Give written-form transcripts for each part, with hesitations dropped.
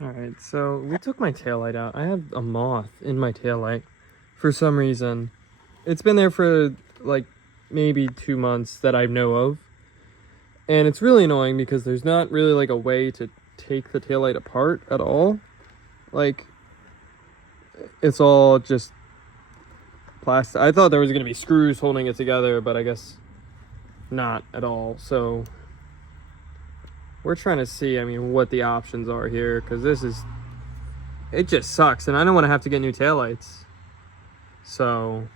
Alright, so we took my taillight out. I have a moth in my taillight for some reason. It's been there for like maybe 2 months that I know of. And it's really annoying because there's not really like a way to take the taillight apart at all. Like, it's all just plastic. I thought there was going to be screws holding it together, but I guess not at all. So we're trying to see, I mean, what the options are here, because it just sucks, and I don't want to have to get new taillights. So,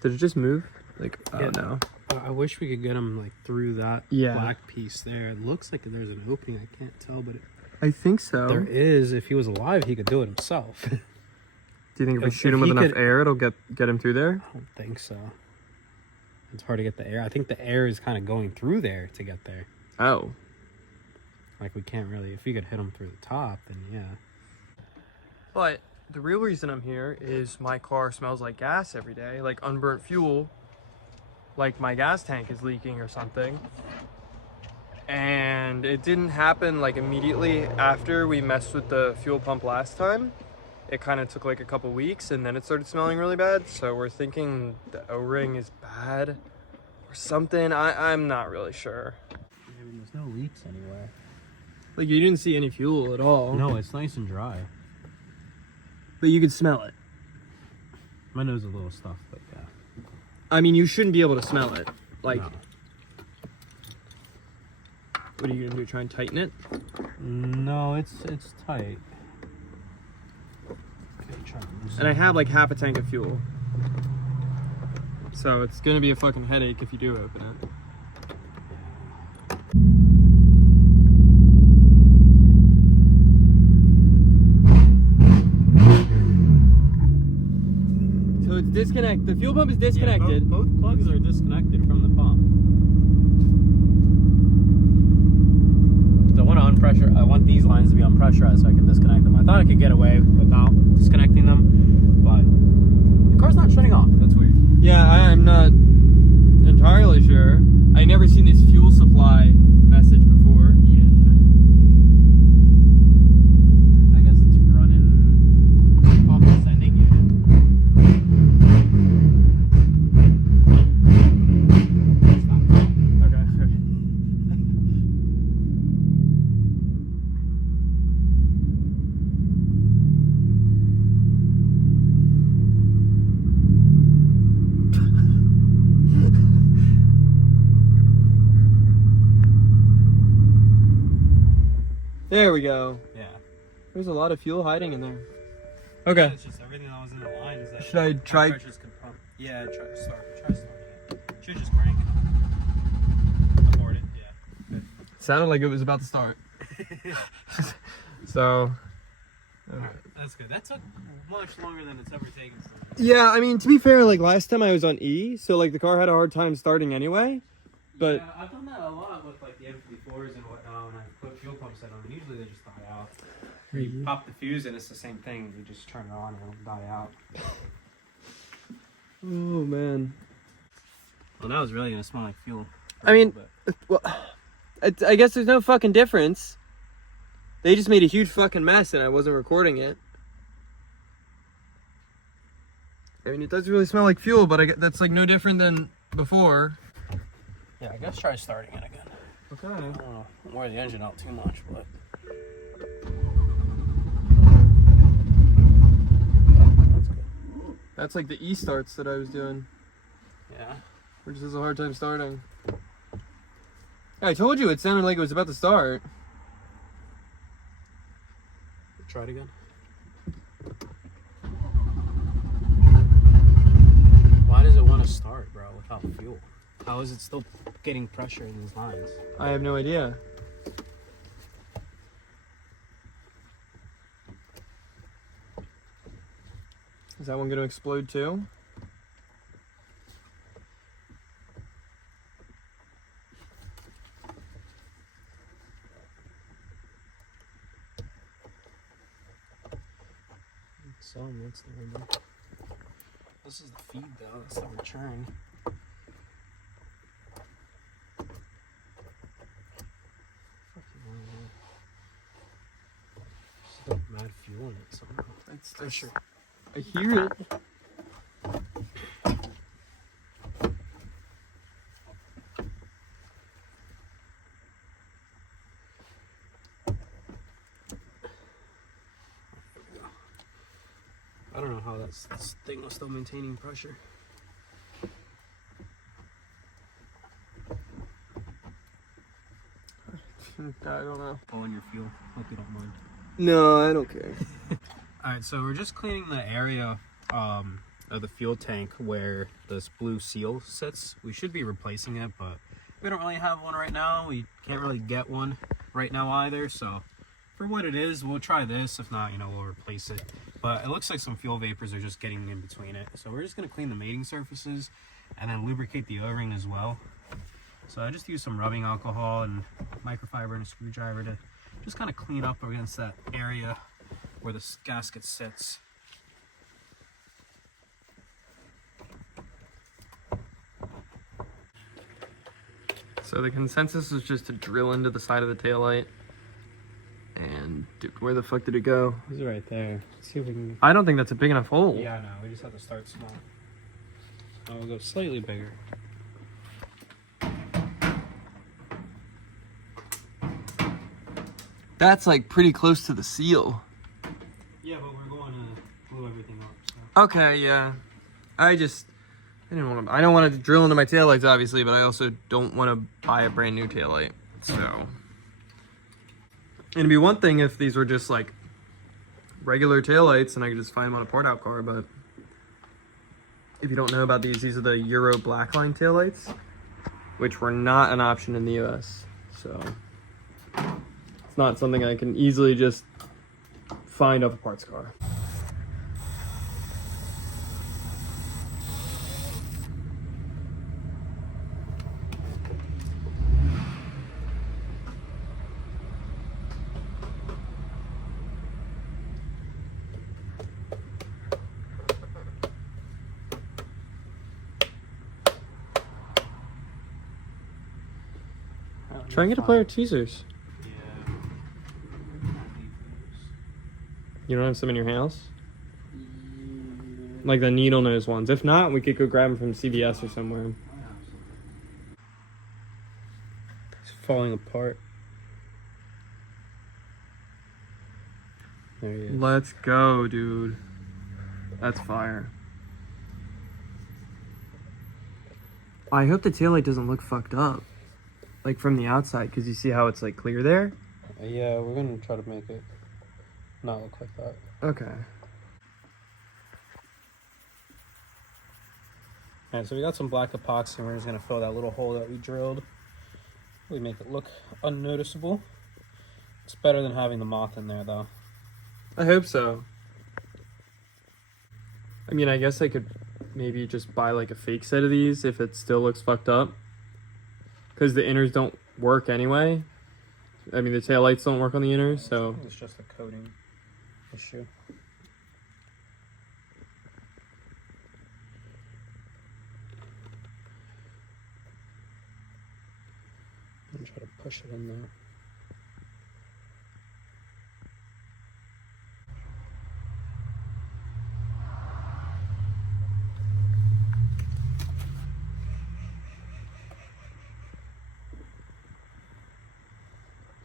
did it just move? Like, yeah, no. I wish we could get them like through that black piece there. It looks like there's an opening. I can't tell, but I think so. There is. If he was alive, he could do it himself. Do you think if we shoot him with enough air, it'll get him through there? I don't think so. It's hard to get the air. I think the air is kind of going through there to get there. Oh. Like, we can't really... If we could hit him through the top, then yeah. But the real reason I'm here is my car smells like gas every day. Like unburnt fuel. Like my gas tank is leaking or something. And it didn't happen like immediately after we messed with the fuel pump last time. It kind of took like a couple weeks, and then it started smelling really bad. So we're thinking the O-ring is bad or something. I'm not really sure. I mean, there's no leaks anywhere. Like, you didn't see any fuel at all. No, it's nice and dry. But you could smell it. My nose is a little stuffed, but yeah. I mean, you shouldn't be able to smell it. Like, no. What are you gonna do? Try and tighten it? No, it's tight. And I have like half a tank of fuel. So it's gonna be a fucking headache if you do open it. So it's disconnected. The fuel pump is disconnected. Yeah, both plugs are disconnected from the pump. So I want to unpressure. I want these lines to be unpressurized so I can disconnect them. I thought I could get away without disconnecting them, but the car's not shutting off. That's weird. Yeah, I'm not entirely sure. I never seen this fuel supply message before. Yeah. I guess it's running off the sending unit. There we go. Yeah. There's a lot of fuel hiding in there. Okay. It's just everything that was in the line is that. Should I try? Yeah, try starting it. Should just crank. Abort it. Yeah. Good. Sounded like it was about to start. So. Alright, that's good. That took much longer than it's ever taken. Yeah, I mean, to be fair, like last time I was on E, so like the car had a hard time starting anyway. But yeah, I've done that a lot with like the M54s and whatnot when I put fuel pumps in them, and usually they just die out. You pop the fuse and it's the same thing. You just turn it on and it'll die out. Oh man. Well, that was really gonna smell like fuel. I mean, well, I guess there's no fucking difference. They just made a huge fucking mess and I wasn't recording it. I mean, it does really smell like fuel, but that's like no different than before. Yeah, I guess try starting it again. Okay. I don't know, wear the engine out too much, but. That's good. That's like the E starts that I was doing. Yeah. Which is a hard time starting. I told you it sounded like it was about to start. Try it again. Why does it want to start, bro, without fuel? How is it still getting pressure in these lines? I have no idea. Is that one going to explode too? So what's the number? This is the feed though, that's the return. pressure. I hear it. I don't know how this thing was still maintaining pressure. I don't know. Pulling your fuel. Hope you don't mind. No, I don't care. Alright, so we're just cleaning the area of the fuel tank where this blue seal sits. We should be replacing it, but we don't really have one right now. We can't really get one right now either, so for what it is, we'll try this. If not, we'll replace it. But it looks like some fuel vapors are just getting in between it. So we're just going to clean the mating surfaces and then lubricate the O-ring as well. So I just use some rubbing alcohol and microfiber and a screwdriver to just kind of clean up against that area where the gasket sits. So the consensus is just to drill into the side of the taillight. And where the fuck did it go? It's right there. Let's see if we can... I don't think that's a big enough hole. Yeah, no, we just have to start small. I'll go slightly bigger. That's like pretty close to the seal. Yeah, but we're going to glue everything up. So. Okay, yeah. I don't want to drill into my taillights, obviously, but I also don't want to buy a brand new taillight. So it'd be one thing if these were just like regular taillights and I could just find them on a port out car, but if you don't know about these are the Euro Blackline taillights, which were not an option in the US. So it's not something I can easily just find off a parts car. Try and get a pair of tweezers. Yeah. You don't have some in your house? Like the needle nose ones. If not, we could go grab them from CVS or somewhere. It's falling apart. There he is. Let's go, dude. That's fire. I hope the taillight doesn't look fucked up. Like from the outside, because you see how it's like clear there? Yeah, we're going to try to make it not look like that. Okay. Alright, so we got some black epoxy and we're just going to fill that little hole that we drilled. We make it look unnoticeable. It's better than having the moth in there though. I hope so. I mean, I guess I could maybe just buy like a fake set of these if it still looks fucked up. Because the inners don't work anyway. I mean, the taillights don't work on the inners, so... It's just a coating issue. I'm gonna try to push it in there.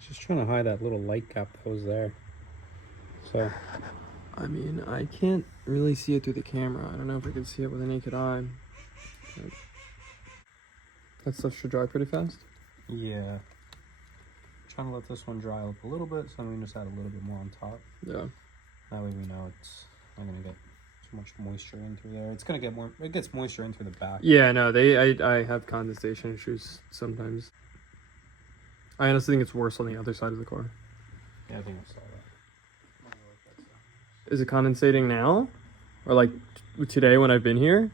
Just trying to hide that little light gap that was there. So, I mean, I can't really see it through the camera. I don't know if I can see it with a naked eye. But that stuff should dry pretty fast. yeah. Trying to let this one dry up a little bit, so then we can just add a little bit more on top. Yeah. That way we know it's not gonna get too much moisture in through there. It's gonna get more. It gets moisture in through the back. Yeah, no, I have condensation issues sometimes. I honestly think it's worse on the other side of the car. Yeah, I think I saw that. Is it condensating now? Or like today when I've been here?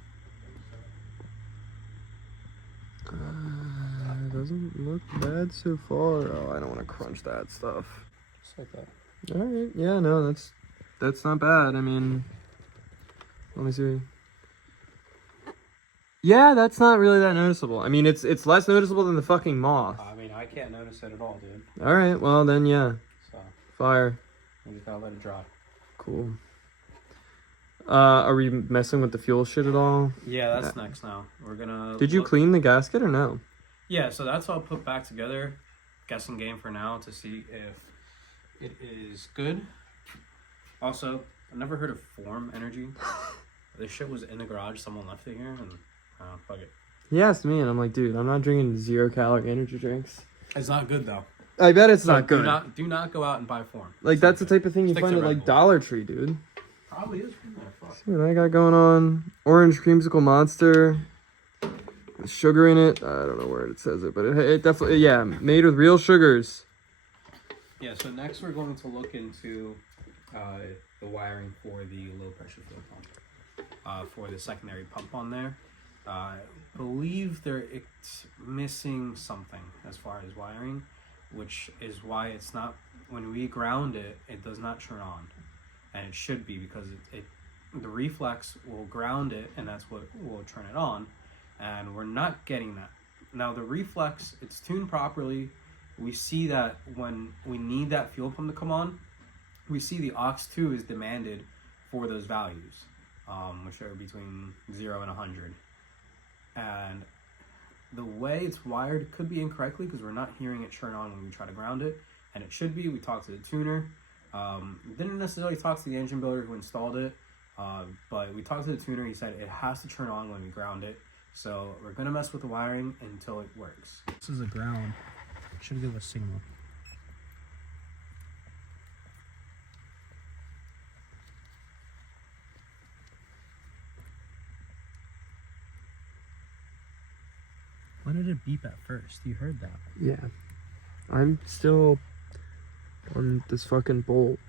It doesn't look bad so far. Oh, I don't want to crunch that stuff. Just like that. Alright, yeah, no, that's not bad. I mean, let me see. Yeah, that's not really that noticeable. I mean, it's less noticeable than the fucking moth. I mean, I can't notice it at all, dude. Alright, well then, yeah. So, Fire. we just gotta let it dry. Cool. Are we messing with the fuel shit at all? Yeah, that's next now. We're gonna... Did you clean the gasket or no? Yeah, so that's all put back together. Guessing game for now to see if it is good. Also, I've never heard of Form Energy. This shit was in the garage. Someone left it here, and fuck it. He asked me, and I'm like, dude, I'm not drinking 0-calorie energy drinks. It's not good though. I bet it's not good. Do not go out and buy Form. Like, that's the type of thing you find at like Dollar Tree, dude. Probably is from there. Fuck. See what I got going on. Orange creamsicle monster. With sugar in it. I don't know where it says it, but it definitely, yeah, made with real sugars. Yeah, so next we're going to look into the wiring for the low pressure fuel pump. For the secondary pump on there. I believe it's missing something as far as wiring, which is why it's not, when we ground it, it does not turn on. And it should be, because the Reflex will ground it, and that's what will turn it on. And we're not getting that. Now the Reflex, it's tuned properly. We see that when we need that fuel pump to come on, we see the aux2 is demanded for those values, which are between 0 and 100. And the way it's wired could be incorrectly, because we're not hearing it turn on when we try to ground it. And it should be. We talked to the tuner. Didn't necessarily talk to the engine builder who installed it, but we talked to the tuner. He said it has to turn on when we ground it. So we're gonna mess with the wiring until it works. This is a ground. It should give a signal. Why did it beep at first? You heard that? Yeah. I'm still on this fucking bolt.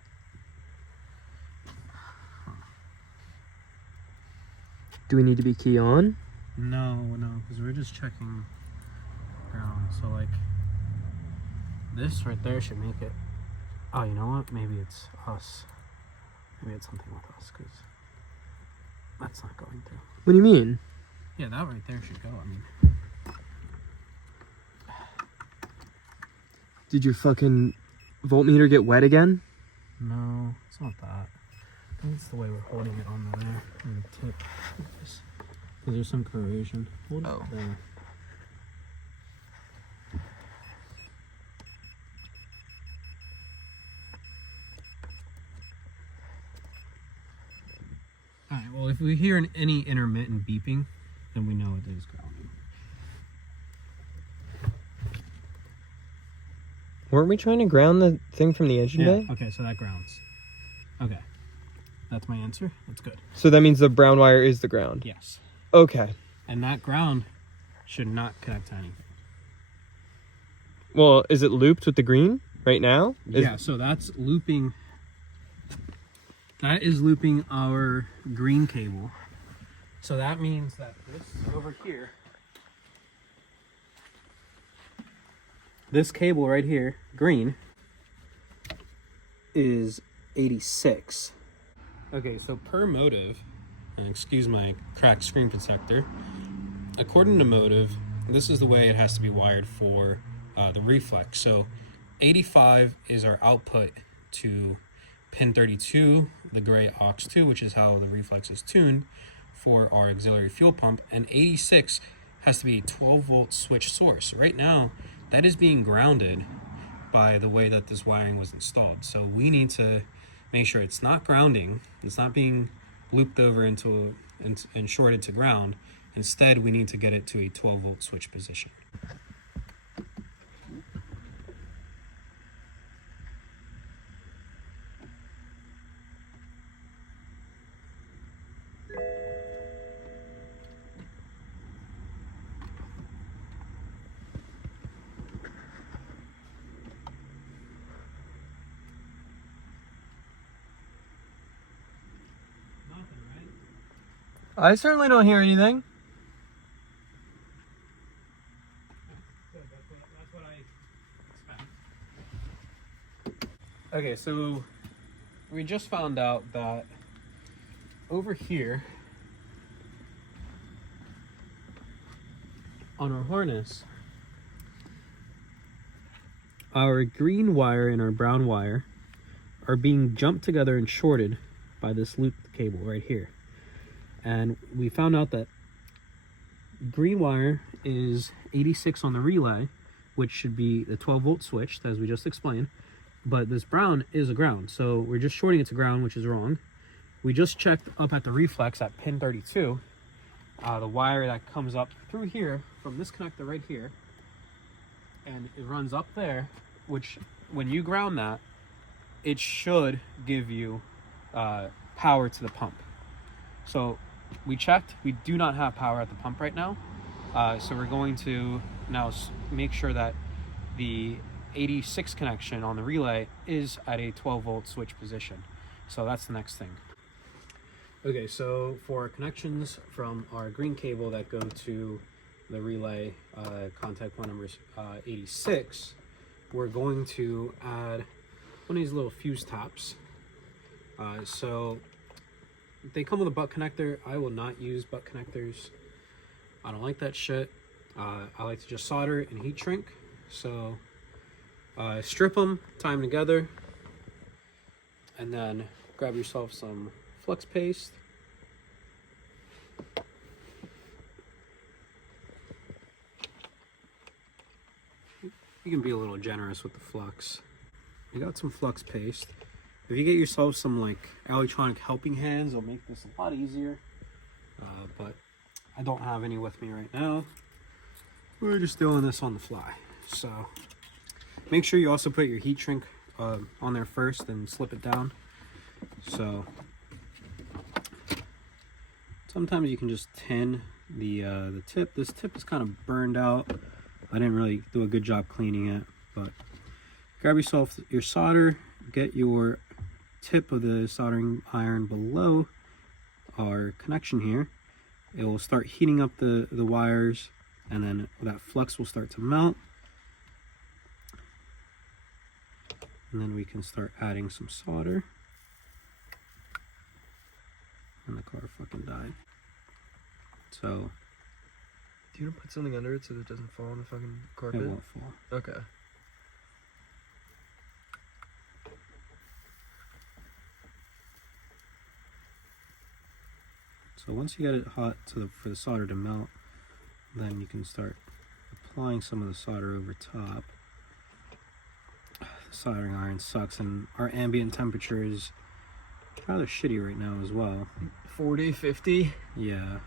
Do we need to be key on? No, because we're just checking ground. So like this right there should make it. Oh, you know what? Maybe it's us. Maybe it's something with us, because that's not going through. What do you mean? Yeah, that right there should go. I mean, did your fucking voltmeter get wet again? no, it's not that. I think it's the way we're holding it on there. On the tip. Because there's some corrosion. Hold it there. Alright, well, if we hear any intermittent beeping, then we know it is grounding. Weren't we trying to ground the thing from the engine bay? Okay, so that grounds. Okay. That's my answer. That's good. So that means the brown wire is the ground? Yes. Okay. And that ground should not connect to anything. Well, is it looped with the green right now? Yeah, so that's looping. That is looping our green cable. So that means that this over here, this cable right here, green, is 86. Okay, so per Motiv, and excuse my cracked screen protector, according to Motiv, this is the way it has to be wired for the Reflex. So 85 is our output to pin 32, the gray aux2, which is how the Reflex is tuned for our auxiliary fuel pump, and 86 has to be a 12-volt switch source. Right now, that is being grounded by the way that this wiring was installed. So we need to make sure it's not grounding, it's not being looped over into and shorted to ground. Instead, we need to get it to a 12-volt switch position. I certainly don't hear anything. That's what I expect. Okay, so we just found out that over here on our harness, our green wire and our brown wire are being jumped together and shorted by this loop cable right here. And we found out that green wire is 86 on the relay, which should be the 12-volt switch, as we just explained. But this brown is a ground, so we're just shorting it to ground, which is wrong. We just checked up at the Reflex at pin 32. The wire that comes up through here from this connector right here, and it runs up there, which when you ground that, it should give you power to the pump. So we checked, we do not have power at the pump right now. So we're going to now make sure that the 86 connection on the relay is at a 12-volt switch position. So that's the next thing. Okay, so for connections from our green cable that go to the relay contact point number 86, we're going to add one of these little fuse tops. So they come with a butt connector. I will not use butt connectors. I don't like that shit. I like to just solder it and heat shrink. So strip them, tie them together, and then grab yourself some Flex paste. You can be a little generous with the flux. You got some Flex paste. If you get yourself some like electronic helping hands, it'll make this a lot easier. But I don't have any with me right now. We're just doing this on the fly. So make sure you also put your heat shrink on there first and slip it down. So sometimes you can just tin the tip. This tip is kind of burned out. I didn't really do a good job cleaning it, but grab yourself your solder, get your tip of the soldering iron below our connection here. It will start heating up the wires, and then that flux will start to melt. And then we can start adding some solder. And the car fucking died. So do you want to put something under it so that it doesn't fall on the fucking carpet? it won't fall. Okay. So once you get it hot for the solder to melt, then you can start applying some of the solder over top. The soldering iron sucks, and our ambient temperature is rather shitty right now as well. 40, 50? Yeah.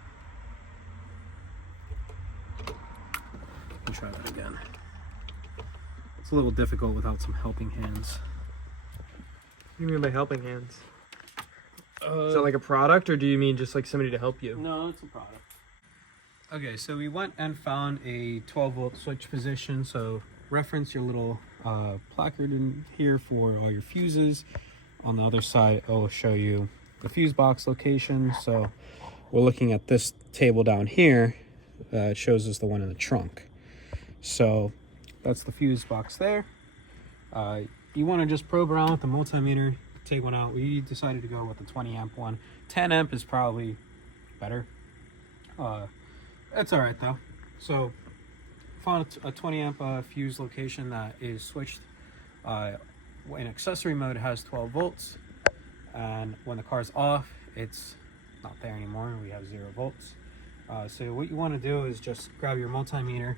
I'll try that again. It's a little difficult without some helping hands. What do you mean by helping hands? Is that like a product, or do you mean just like somebody to help you? No, it's a product. Okay, so we went and found a 12-volt switch position. So reference your little placard in here for all your fuses. On the other side, it will show you the fuse box location. So we're looking at this table down here. It shows us the one in the trunk. So that's the fuse box there. You want to just probe around with the multimeter, take one out. We decided to go with the 20 amp one. 10 amp is probably better. It's all right though. So found a 20 amp fuse location that is switched. In accessory mode, it has 12 volts, and when the car's off, it's not there anymore. We have 0 volts. So what you want to do is just grab your multimeter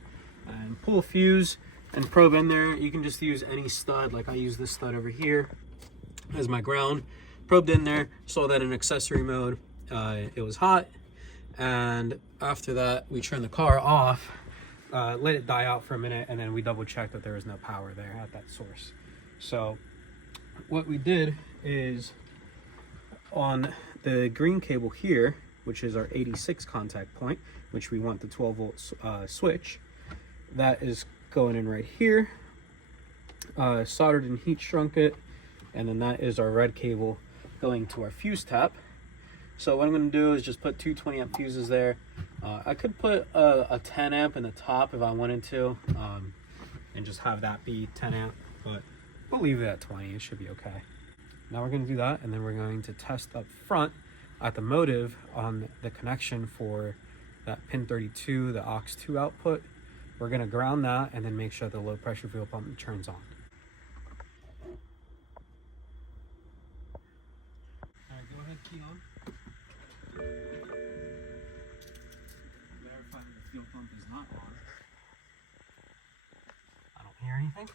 and pull a fuse and probe in there. You can just use any stud, like I use this stud over here as my ground. Probed in there, saw that in accessory mode it was hot, and after that we turned the car off, let it die out for a minute, and then we double checked that there was no power there at that source. So what we did is on the green cable here, which is our 86 contact point, which we want the 12 volt switch, that is going in right here, soldered and heat shrunk it, and then that is our red cable going to our fuse tap. So what I'm going to do is just put two 20 amp fuses there. I could put a 10 amp in the top if I wanted to, and just have that be 10 amp, but we'll leave it at 20. It should be okay. Now we're going to do that, and then we're going to test up front at the Motiv on the connection for that pin 32, the aux 2 output. We're going to ground that and then make sure the low pressure fuel pump turns on. All right, go ahead pump is not on. I don't hear anything.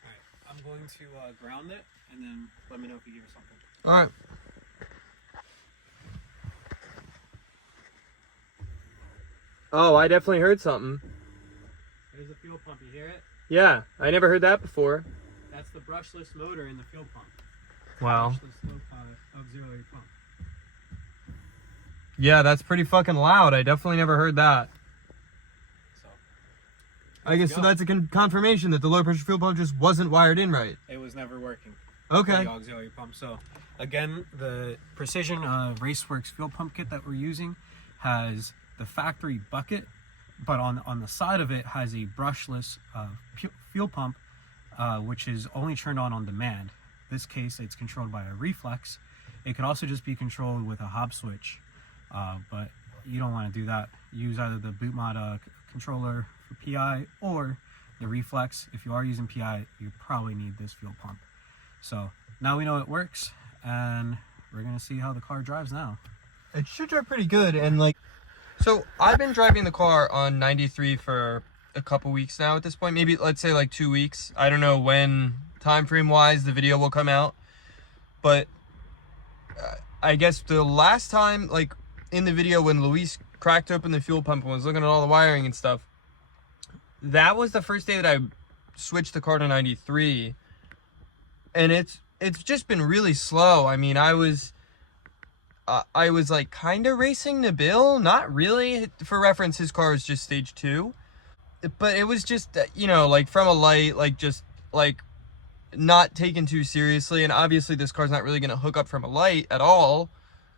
Alright, I'm going to ground it, and then let me know if you hear something. Alright. Oh, I definitely heard something. There's a fuel pump, you hear it? Yeah, I never heard that before. That's the brushless motor in the fuel pump. Wow. Brushless auxiliary pump. Yeah, that's pretty fucking loud. I definitely never heard that. So, I guess so that's a confirmation that the low pressure fuel pump just wasn't wired in right. it was never working. Okay. The auxiliary pump. So again, the Precision Raceworks fuel pump kit that we're using has the factory bucket, but on the side of it has a brushless fuel pump, which is only turned on demand. In this case, it's controlled by a Reflex. It could also just be controlled with a Hob switch, but you don't want to do that. Use either the boot mod controller for PI or the Reflex. If you are using PI, you probably need this fuel pump. So now we know it works, and we're gonna see how the car drives now. It should drive pretty good, and like, so I've been driving the car on 93 for a couple weeks now at this point. Maybe let's say like 2 weeks. I don't know when time frame wise the video will come out, but I guess the last time, like in the video when Luis cracked open the fuel pump and was looking at all the wiring and stuff, that was the first day that I switched the car to 93, and it's just been really slow. I mean, I was like kind of racing Nabil, not really. For reference, his car is just stage 2, but it was just, you know, like from a light, like just like not taken too seriously. And obviously this car's not really going to hook up from a light at all,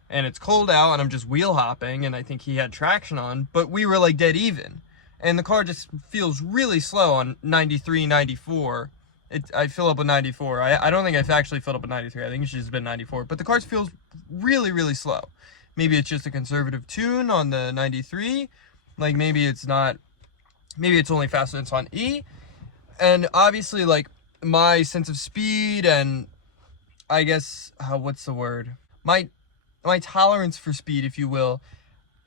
and it's cold out and I'm just wheel hopping, and I think he had traction on, but we were like dead even, and the car just feels really slow on 93, 94. I fill up with 94. I don't think I've actually filled up with 93. I think it's just been 94. But the car feels really, really slow. Maybe it's just a conservative tune on the 93. Like, maybe it's not. Maybe it's only faster than it's on E. And obviously, like, my sense of speed and I guess, what's the word? My tolerance for speed, if you will,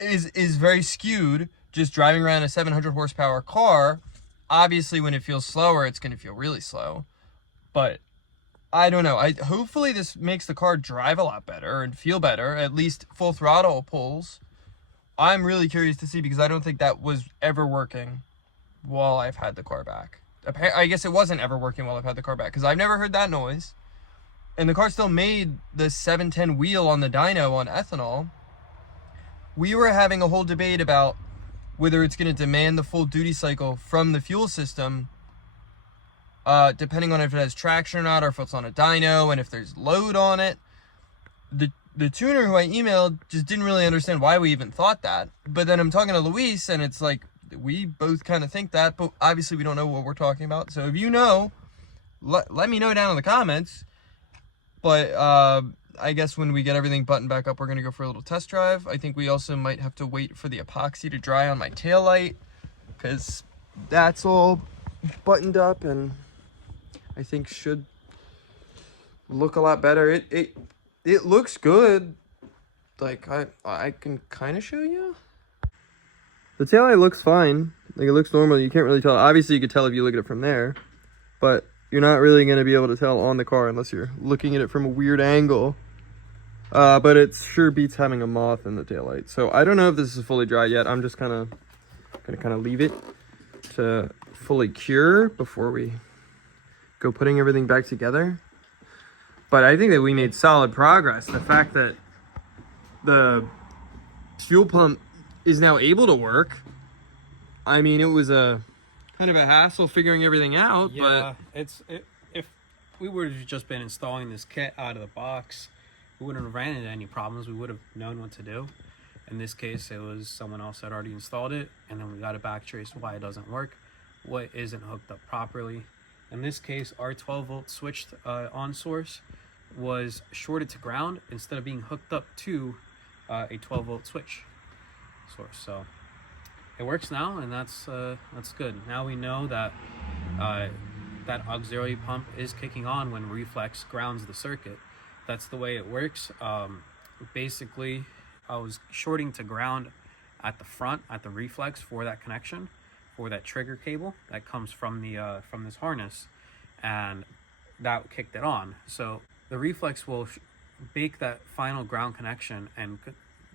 is very skewed. Just driving around a 700 horsepower car. Obviously, when it feels slower, it's going to feel really slow. But I don't know. Hopefully this makes the car drive a lot better and feel better, at least full throttle pulls. I'm really curious to see, because I don't think that was ever working while I've had the car back. I guess it wasn't ever working while I've had the car back, because I've never heard that noise. And the car still made the 710 wheel on the dyno on ethanol. We were having a whole debate about whether it's going to demand the full duty cycle from the fuel system, depending on if it has traction or not, or if it's on a dyno, and if there's load on it. The tuner who I emailed just didn't really understand why we even thought that. But then I'm talking to Luis, and it's like, we both kind of think that, but obviously we don't know what we're talking about. So if you know, let me know down in the comments. But I guess when we get everything buttoned back up, we're going to go for a little test drive. I think we also might have to wait for the epoxy to dry on my taillight, because that's all buttoned up and I think should look a lot better. It looks good. Like, I can kind of show you. The taillight looks fine. Like, it looks normal. You can't really tell. Obviously, you could tell if you look at it from there, but you're not really going to be able to tell on the car unless you're looking at it from a weird angle. But it sure beats having a moth in the taillight. So I don't know if this is fully dry yet. I'm just gonna leave it to fully cure before we go putting everything back together. But I think that we made solid progress. The fact that the fuel pump is now able to work. I mean, it was a kind of a hassle figuring everything out. Yeah, but if we would have just been installing this kit out of the box, we wouldn't have ran into any problems. We would have known what to do. In this case, it was someone else that already installed it, and then we got to backtrace why it doesn't work, what isn't hooked up properly. In this case, our 12-volt switched on source was shorted to ground instead of being hooked up to a 12-volt switch source. So it works now, and that's good. Now we know that that auxiliary pump is kicking on when Reflex grounds the circuit. That's the way it works. Basically, I was shorting to ground at the front, at the reflex for that connection, for that trigger cable that comes from the from this harness, and that kicked it on. So the reflex will bake that final ground connection and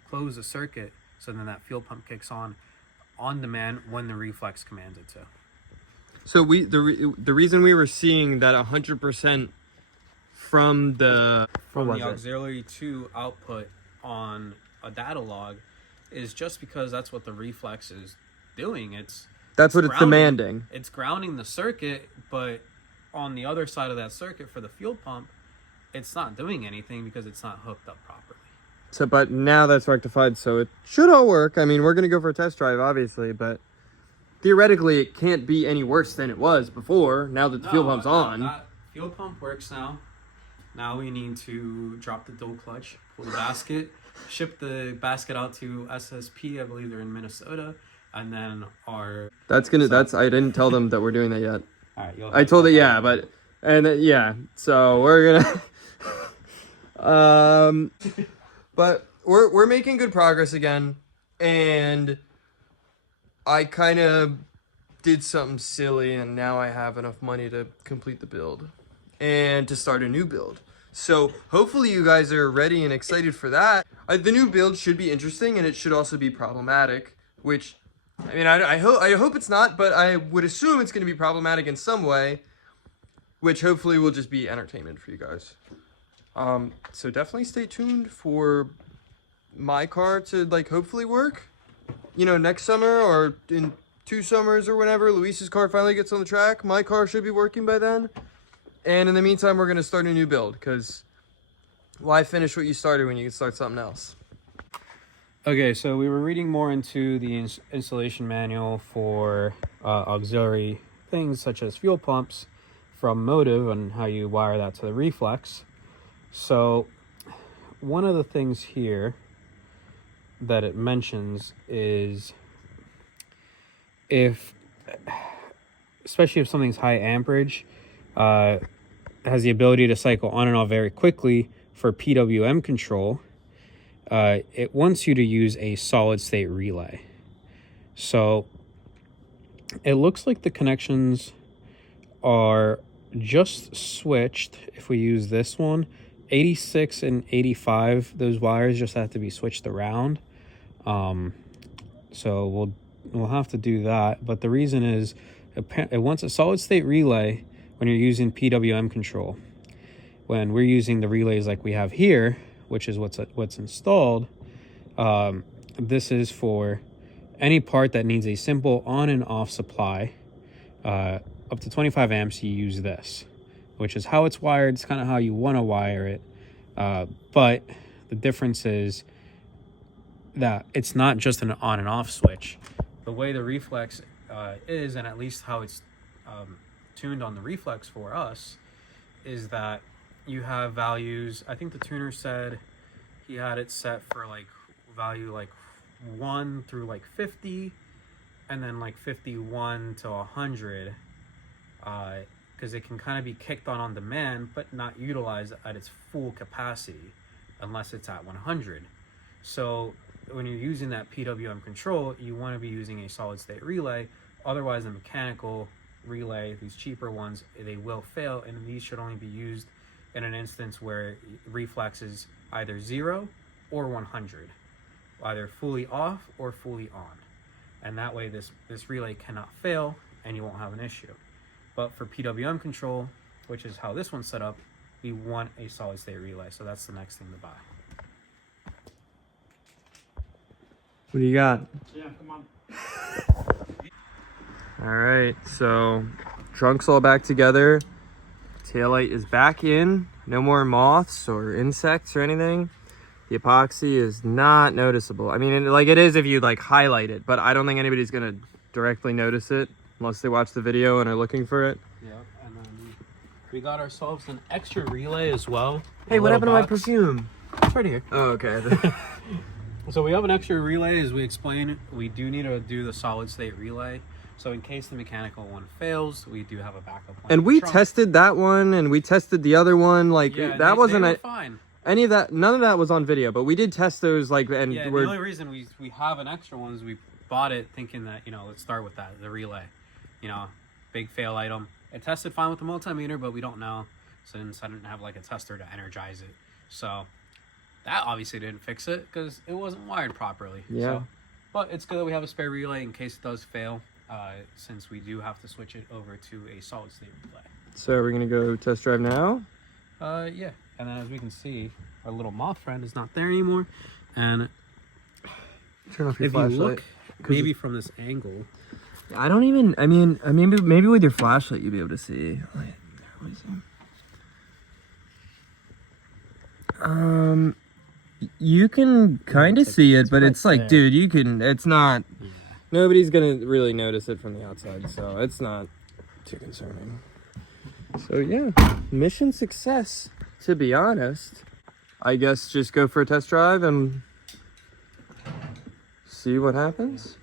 close the circuit, so then that fuel pump kicks on demand when the reflex commands it to. So the reason we were seeing that 100% from the auxiliary 2 output on a data log is just because that's what the reflex is doing. That's what it's demanding. It's grounding the circuit, but on the other side of that circuit for the fuel pump, it's not doing anything because it's not hooked up properly. So, but now that's rectified, so it should all work. I mean, we're gonna go for a test drive, obviously, but theoretically, it can't be any worse than it was before. Now that the fuel pump's on, that fuel pump works now. Now we need to drop the dual clutch, pull the basket, ship the basket out to SSP. I believe they're in Minnesota, and then I didn't tell them that we're doing that yet. All right, I told it, yeah, but so we're gonna but we're making good progress again, and I kind of did something silly, and now I have enough money to complete the build and to start a new build. So hopefully you guys are ready and excited for that. The new build should be interesting, and it should also be problematic, which, I mean, I hope it's not, but I would assume it's going to be problematic in some way, which hopefully will just be entertainment for you guys. So definitely stay tuned for my car to, like, hopefully work. You know, next summer or in 2 summers or whenever Luis's car finally gets on the track, my car should be working by then. And in the meantime, we're going to start a new build, because why finish what you started when you can start something else? Okay, so we were reading more into the installation manual for auxiliary things such as fuel pumps from Motiv and how you wire that to the reflex. So one of the things here that it mentions is especially if something's high amperage, has the ability to cycle on and off very quickly for PWM control, it wants you to use a solid state relay. So it looks like the connections are just switched. If we use this one, 86 and 85, those wires just have to be switched around. So we'll have to do that. But the reason is it wants a solid state relay when you're using PWM control. When we're using the relays like we have here, which is what's installed, this is for any part that needs a simple on and off supply. Up to 25 amps, you use this, which is how it's wired. It's kind of how you want to wire it. But the difference is that it's not just an on and off switch. The way the reflex is, and at least how it's tuned on the reflex for us, is that you have values. I think the tuner said he had it set for like value like 1 through like 50, and then like 51 to 100, because it can kind of be kicked on demand but not utilized at its full capacity unless it's at 100. So when you're using that PWM control, you want to be using a solid state relay. Otherwise, the mechanical relay, these cheaper ones, they will fail, and these should only be used in an instance where reflex is either 0 or 100, either fully off or fully on. And that way this relay cannot fail and you won't have an issue. But for PWM control, which is how this one's set up, we want a solid state relay. So that's the next thing to buy. What do you got? Yeah, come on. All right, so trunk's all back together. Taillight is back in. No more moths or insects or anything. The epoxy is not noticeable. I mean, like, it is if you like highlight it, but I don't think anybody's gonna directly notice it unless they watch the video and are looking for it. Yeah, and then we got ourselves an extra relay as well. Hey, what happened to my perfume? It's right here. Oh, okay. So we have an extra relay. As we explained, we do need to do the solid state relay. So in case the mechanical one fails, we do have a backup plan. And we tested that one, and we tested the other one. Like, yeah, that wasn't they were fine. Any of that, none of that was on video, but we did test those, like, and Yeah, we're... the only reason we have an extra one is we bought it thinking that, you know, let's start with that, the relay. You know, big fail item. It tested fine with the multimeter, but we don't know, since I didn't have, like, a tester to energize it. So, that obviously didn't fix it, because it wasn't wired properly. Yeah. So, but it's good that we have a spare relay in case it does fail, since we do have to switch it over to a solid-state relay. So we're going to go test drive now? Yeah. And then as we can see, our little moth friend is not there anymore. And Turn off your if flashlight. you look, maybe from this angle, I don't even, I mean, maybe with your flashlight you'll be able to see. You can kind of see it, but it's like, dude, you can, it's not, nobody's going to really notice it from the outside, so it's not too concerning. So yeah, mission success, to be honest. I guess just go for a test drive and see what happens.